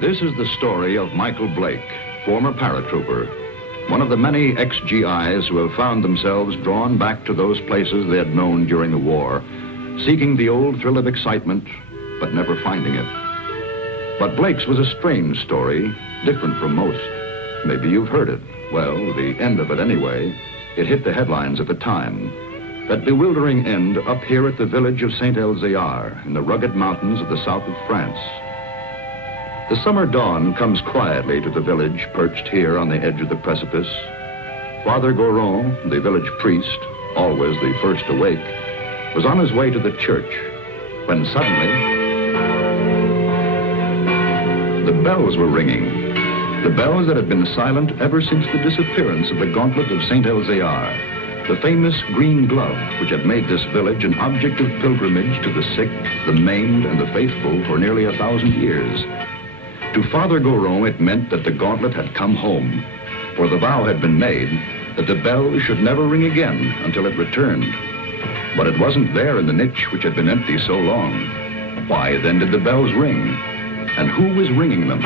This is the story of Michael Blake, former paratrooper, one of the many ex-GIs who have found themselves drawn back to those places they had known during the war, seeking the old thrill of excitement, but never finding it. But Blake's was a strange story, different from most. Maybe you've heard it. Well, the end of it anyway. It hit the headlines at the time. That bewildering end up here at the village of Saint-Elzéar in the rugged mountains of the south of France. The summer dawn comes quietly to the village perched here on the edge of the precipice. Father Goron, the village priest, always the first awake, was on his way to the church when suddenly the bells were ringing. The bells that had been silent ever since the disappearance of the gauntlet of Saint-Elzéar, the famous green glove which had made this village an object of pilgrimage to the sick, the maimed, and the faithful for nearly 1,000 years. To Father Goron, it meant that the gauntlet had come home, for the vow had been made that the bell should never ring again until it returned. But it wasn't there in the niche which had been empty so long. Why then did the bells ring? And who was ringing them?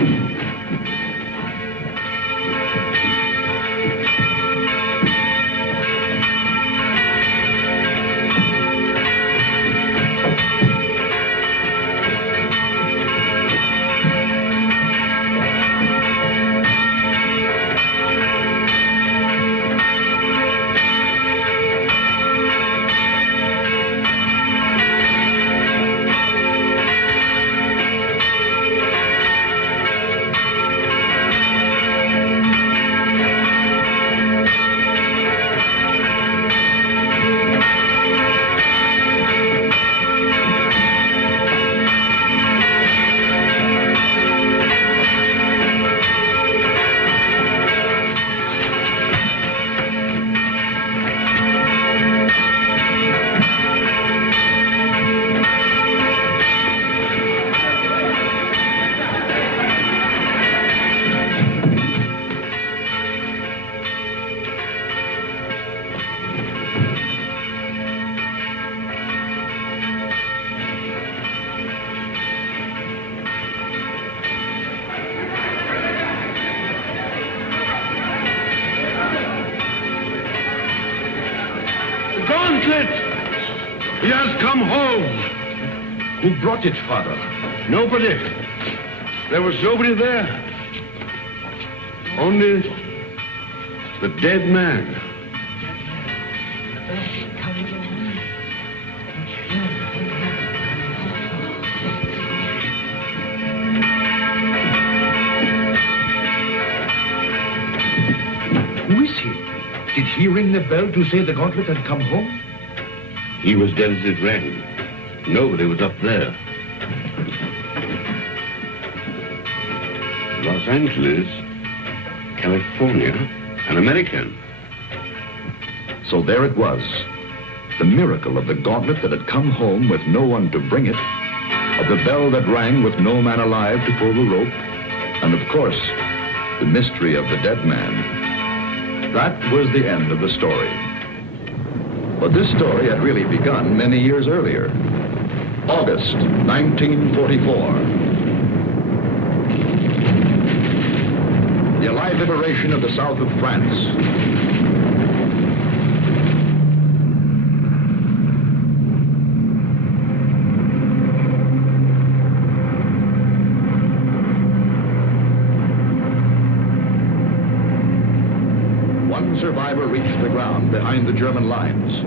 He has come home. Who brought it, Father? Nobody. There was nobody there. Only the dead man. Who is he? Did he ring the bell to say the gauntlet had come home? He was dead as it rang. Nobody was up there. Los Angeles, California, an American. So there it was. The miracle of the gauntlet that had come home with no one to bring it, of the bell that rang with no man alive to pull the rope, and of course, the mystery of the dead man. That was the end of the story. But this story had really begun many years earlier. August 1944. The Allied liberation of the south of France. One survivor reached the ground behind the German lines.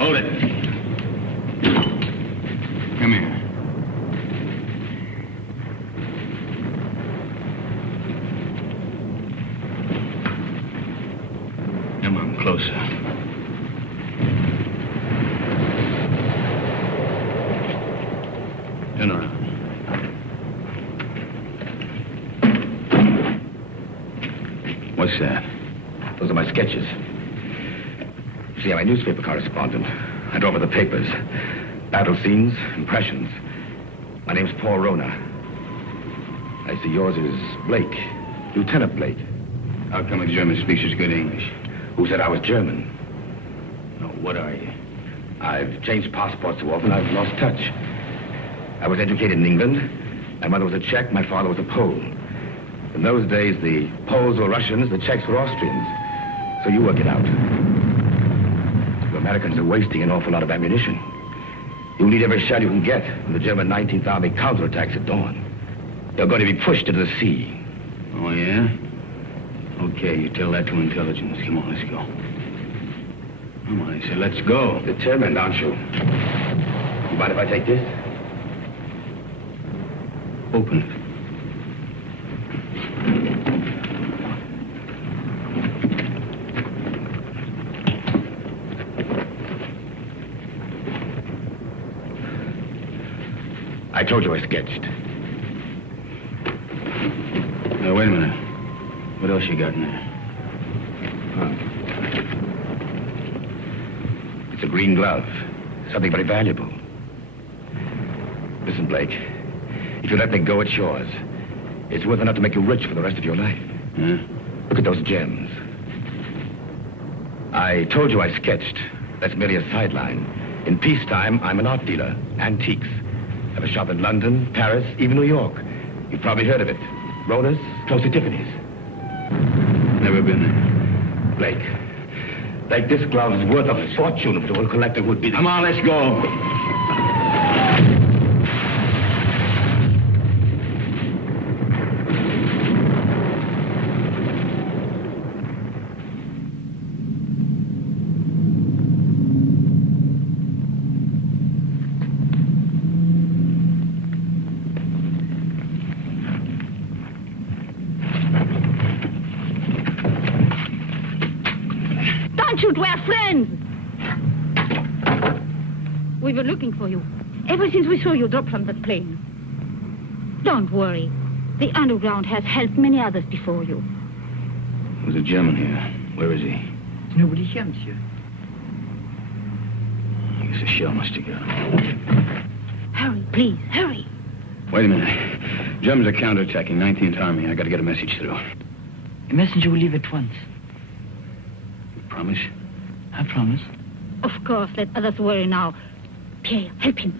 Hold it. Come here. Come on, closer. Turn around. What's that? Those are my sketches. See, I'm a newspaper correspondent. I drove over the papers. Battle scenes, impressions. My name's Paul Rona. I see yours is Blake. Lieutenant Blake. How come a German speaks as good English? Who said I was German? No, what are you? I've changed passports so often I've lost touch. I was educated in England. My mother was a Czech, my father was a Pole. In those days, the Poles were Russians, the Czechs were Austrians. So you work it out. The Americans are wasting an awful lot of ammunition. You'll need every shell you can get when the German 19th Army counterattacks at dawn. They're going to be pushed into the sea. Oh, yeah? Okay, you tell that to intelligence. Come on, let's go. Come on, I said, let's go. Determined, aren't you? You mind if I take this? Open it. I told you I sketched. Now, wait a minute. What else you got in there? It's a green glove. Something very valuable. Listen, Blake. If you let me go, it's yours. It's worth enough to make you rich for the rest of your life. Huh? Look at those gems. I told you I sketched. That's merely a sideline. In peacetime, I'm an art dealer. Antiques. I have a shop in London, Paris, even New York. You've probably heard of it. Rona's, close to Tiffany's. Never been there. Blake, this glove is worth a fortune if the whole collector would be... Come on, let's go. Shoot, we're friends. We were looking for you ever since we saw you drop from that plane. Don't worry. The underground has helped many others before you. There's a German here. Where is he? Nobody here, monsieur. I guess a shell must have got him. Hurry, please, hurry. Wait a minute. Germans are counterattacking 19th Army. I got to get a message through. A messenger will leave at once. Promise? I promise. Of course, let others worry now. Pierre, help him.